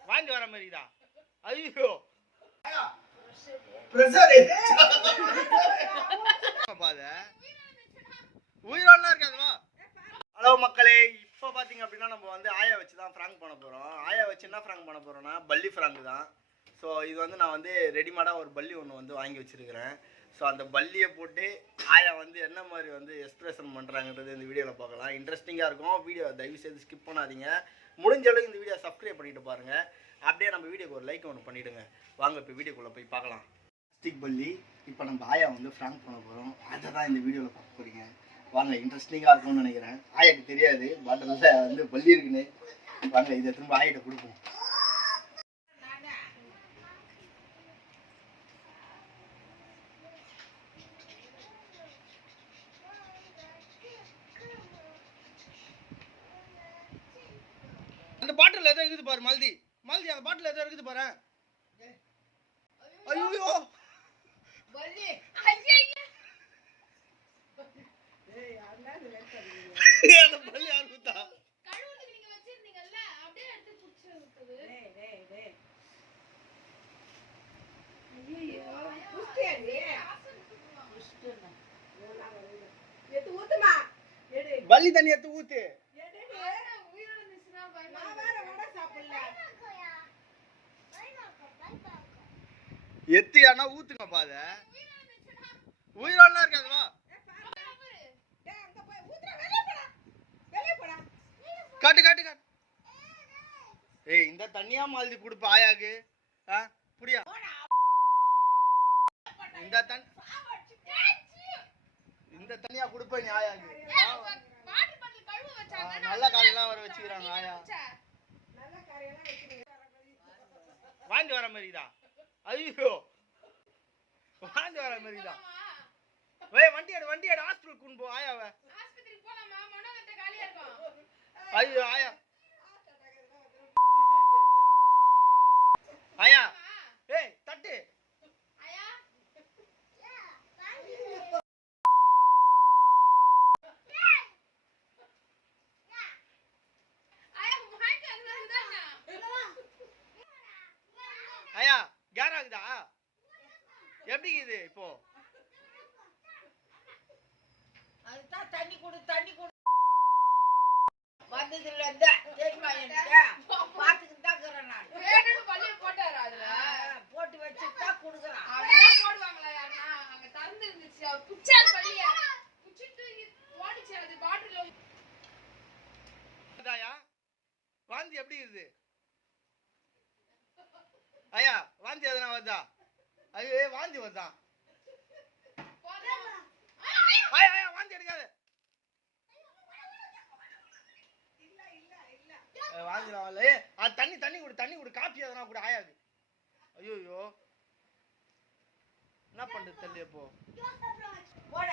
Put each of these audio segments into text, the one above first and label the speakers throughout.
Speaker 1: வாந்தி வர மாதிரிதா ஐயோ.
Speaker 2: பிரஷர்
Speaker 1: உயிரோடலாம் இருக்காதுவா ஹலோ மக்களே இப்போ பார்த்தீங்க அப்படின்னா நம்ம வந்து ஆயா வச்சு தான் ஃப்ராங்க் பண்ண போகிறோம் ஆயா வச்சு என்ன ஃப்ராங்க் பண்ண போகிறோம்னா பள்ளி ஃப்ராங்க் தான். ஸோ இது வந்து நான் வந்து ரெடிமேடாக ஒரு பள்ளி ஒன்று வந்து வாங்கி வச்சுருக்கிறேன். ஸோ அந்த பல்லியை போட்டு ஆயா வந்து என்ன மாதிரி வந்து எக்ஸ்பிரஷன் பண்ணுறாங்கன்றது இந்த வீடியோவில் பார்க்கலாம். இன்ட்ரெஸ்டிங்காக இருக்கும். வீடியோ தயவு செய்து ஸ்கிப் பண்ணாதீங்க. முடிஞ்ச அளவுக்கு இந்த வீடியோ சப்ஸ்கிரைப் பண்ணிட்டு பாருங்கள் அப்படியே நம்ம வீடியோக்கு ஒரு லைக் ஒன்று பண்ணிவிடுங்க வாங்க இப்போ வீடியோக்குள்ளே போய் பார்க்கலாம். ஸ்டிக் பல்லி இப்போ நம்ம ஆயா வந்து ஃப்ராங்க் பண்ண போகிறோம் அதை தான் இந்த வீடியோவில் பார்க்க போகிறீங்க வாங்க இன்ட்ரெஸ்டிங்காக இருக்கும்னு நினைக்கிறேன். ஆயாக்கு தெரியாது பாட்டிலில் வந்து பல்லி இருக்குன்னு. வாங்க இதை திரும்ப ஆயிட்ட கொடுப்போம் அந்த பாட்டில் எதோ இருக்குது பாரு மல்தி. மல்தி அந்த பாட்டில் எதோ இருக்குது பாரு. ஐயோ. அந்த பல்லி யார் குத்தா? பல்லி தண்ணி எடுத்து ஊத்து. எத்தி ஆனா ஊத்துங்க பாத. உயிரோடலாம் இருக்காதுவா காட்டு காட்டு காட்டு. ஏய் இந்த தண்ணியா மாதிரி கொடுப்ப ஆயாக்கு. ஆ புரியா இந்த தண்ணி இந்த தண்ணியா கொடுப்ப நீ ஆயாக்கு. நல்ல காலையெல்லாம் வர வச்சுக்கிறாங்க ஆயா. வாங்கி வர மாதிரிதான் ஐயோ. வாங்கி வர மாதிரிதா வே வண்டி எடு வண்டி எடு ஹாஸ்பிட்டல் கொண்டு போ ஆயாவ. ஐயோ ஆயா. ஆயா. ஏய் தட்டு. ஆயா. கேர் ஆகுதா எப்படி இது இப்போ?
Speaker 3: அதுதான் தண்ணி கொடு தண்ணி கொடு. வந்ததுல இருந்தா தெரியுமா எனக்கு பார்த்துக்கிட்டு தான் இருக்கிறேன் நான். ஆ, போட்டு வச்சுட்டு தான் கொடுக்குறேன்
Speaker 1: ஆயா வாந்தி எப்படி இருக்குது ஐயா வாந்தி எதனா வருதா? ஐயோ வாந்தி வருதா? ஆயா ஆயா வாந்தி எடுக்காது. வாங்கிடலாம் ஏ அது தண்ணி தண்ணி கொடு தண்ணி கொடு காப்பி எதனா கூட ஆயாது. ஐயோ என்ன பண்றது தெரியல இப்போ
Speaker 3: போட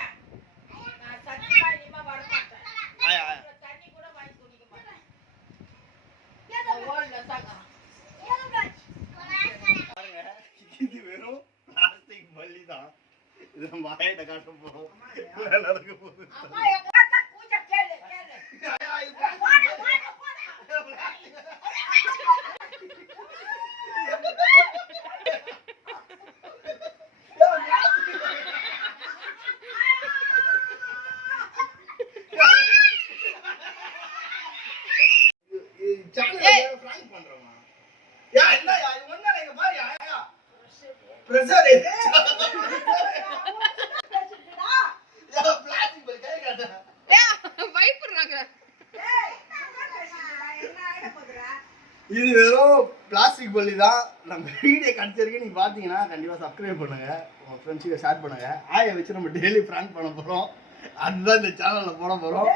Speaker 3: நான் சத்தியமா இனிமே வர மாட்டேன்
Speaker 1: ஆயா ஆயா
Speaker 3: தண்ணி கூட வாங்கி குடிக்க மாட்டேன் நான் ஓடல சாக்கறேன்
Speaker 1: பாருங்க இது வெறும் பிளாஸ்டிக் பல்லி தான் இது நம்ம ஆயிட்ட காட்ட போறோம். என்ன நடக்க போகுது. இது வெறும் பிளாஸ்டிக் பள்ளி தான். நம்ம வீடியோ கடிச்சிருக்கு நீங்க பாத்தீங்கன்னா கண்டிப்பா சப்ஸ்கிரைப் பண்ணுங்க. உங்கள் ஃப்ரெண்ட்ஸுக்கு ஷேர் பண்ணுங்க. ஆயை வச்சு நம்ம டெய்லி ப்ராங்க் பண்ண போகிறோம் அதுதான் இந்த சேனல்ல போட போகிறோம்